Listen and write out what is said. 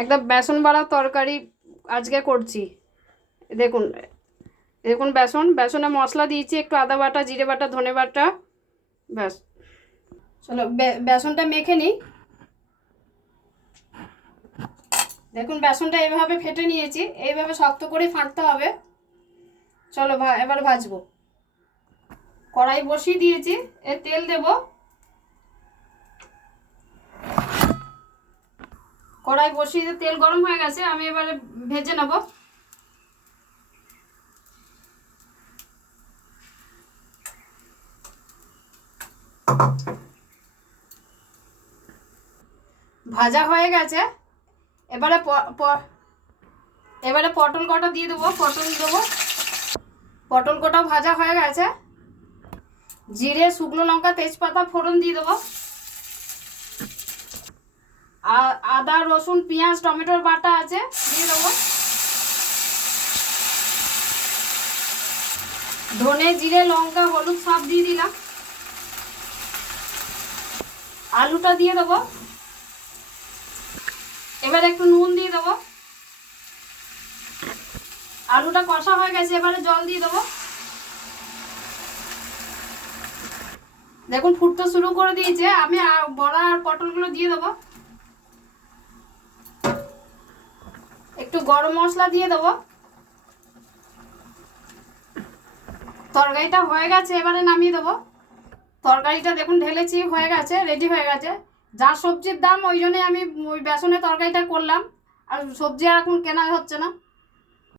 একটা বেসন বাড়া তরকারি আজকে করছি। দেখুন দেখুন বেসনে মশলা দিয়েছি, একটু আদা বাটা, জিরে বাটা, ধনে বাটা, ব্যাস। চলো বেসনটা মেখে নিই। দেখুন বেসনটা এইভাবে ফেটে নিয়েছি, এইভাবে শক্ত করে ফাটতে হবে। চলো এবার ভাজবো। কড়াই বসিয়ে দিয়েছি, এর তেল দেব। কড়াই বসিয়ে তেল গরম হয়ে গেছে, আমি এবারে ভেজে নেব। ভাজা হয়ে গেছে। এবারে এবারে পটল কটা দিয়ে দেবো, পটল দেবো। পটল কটা ভাজা হয়ে গেছে। জিরে, শুকনো লঙ্কা, তেজপাতা ফোড়ন দিয়ে দেবো। আদা, রসুন, পেঁয়াজ, টমেটোর বাটা আছে, দিয়ে দেবো। ধনে, জিরে, লঙ্কা, হলুদ সব দিয়ে দিলাম। আলুটা দিয়ে দেবো। এবার একটু নুন দিয়ে দেবো। আলুটা কষা হয়ে গেছে, এবারে জল দিয়ে দেবো। দেখুন ফুটতে শুরু করে দিয়েছে, আমি বড়া আর পটলগুলো দিয়ে দেবো। একটু গরম মশলা দিয়ে দেবো। তরকারিটা হয়ে গেছে, এবারে নামিয়ে দেবো। তরকারিটা দেখুন ঢেলেছি, হয়ে গেছে, রেডি হয়ে গেছে। যা সবজির দাম ওই জন্যে আমি ওই বেসনের তরকারিটা করলাম, আর সবজি আর এখন কেনা হচ্ছে না।